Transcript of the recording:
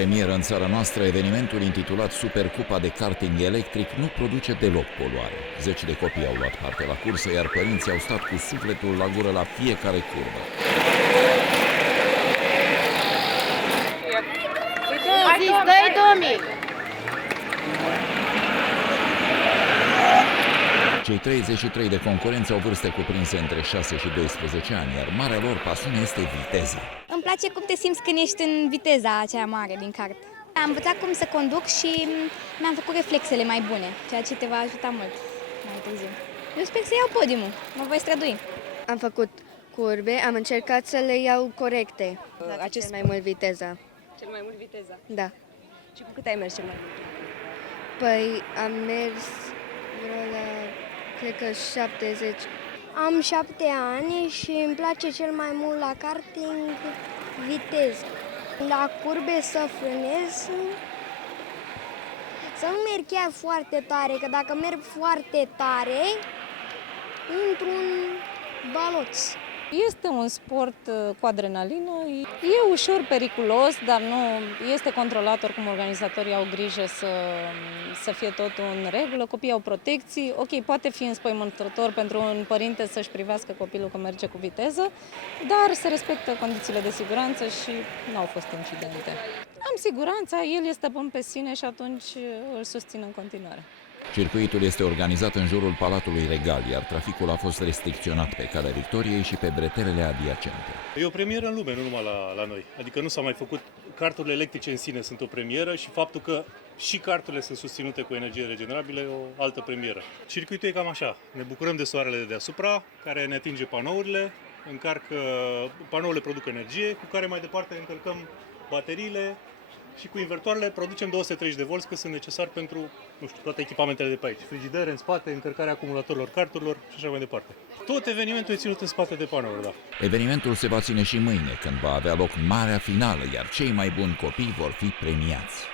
premieră în țara noastră, evenimentul intitulat Supercupa de karting electric nu produce deloc poluare. Zeci de copii au luat parte la cursă, iar părinții au stat cu sufletul la gură la fiecare curbă. Dă-i, Domi! Cei 33 de concurenți au vârste cuprinse între 6 și 12 ani, iar marea lor pasiune este viteza. Îmi place cum te simți când ești în viteza aceea mare din kart. Am învățat cum să conduc și mi-am făcut reflexele mai bune, ceea ce te va ajuta mult mai târziu. Eu sper să iau podiumul, mă voi strădui. Am făcut curbe, am încercat să le iau corecte. Acest Cel mai mult viteza. Cel mai mult viteza. Da. Și cu cât ai mers cel mai mult? Păi am mers vreo la, cred că 70. Am 7 ani și îmi place cel mai mult la karting viteză. La curbe să frânez, să nu merg chiar foarte tare, că dacă merg foarte tare, intru în baloț. Este un sport cu adrenalină, e ușor periculos, dar nu este controlat, oricum organizatorii au grijă să fie totul în regulă, copiii au protecții, ok, poate fi înspăimântător pentru un părinte să-și privească copilul că merge cu viteză, dar se respectă condițiile de siguranță și nu au fost incidente. Am siguranța, el este stăpân pe sine și atunci îl susțin în continuare. Circuitul este organizat în jurul Palatului Regal, iar traficul a fost restricționat pe Calea Victoriei și pe bretelele adiacente. E o premieră în lume, nu numai la noi. Adică nu s-a mai făcut, karturile electrice în sine sunt o premieră și faptul că și karturile sunt susținute cu energie regenerabilă e o altă premieră. Circuitul e cam așa, ne bucurăm de soarele de deasupra, care ne atinge panourile, panourile produc energie, cu care mai departe încărcăm bateriile, și cu invertoarele producem 230 de volți, că sunt necesari pentru, nu știu, toate echipamentele de pe aici. Frigidere în spate, încărcarea acumulatorilor karturilor și așa mai departe. Tot evenimentul e ținut în spate de panouri, da. Evenimentul se va ține și mâine, când va avea loc marea finală, iar cei mai buni copii vor fi premiați.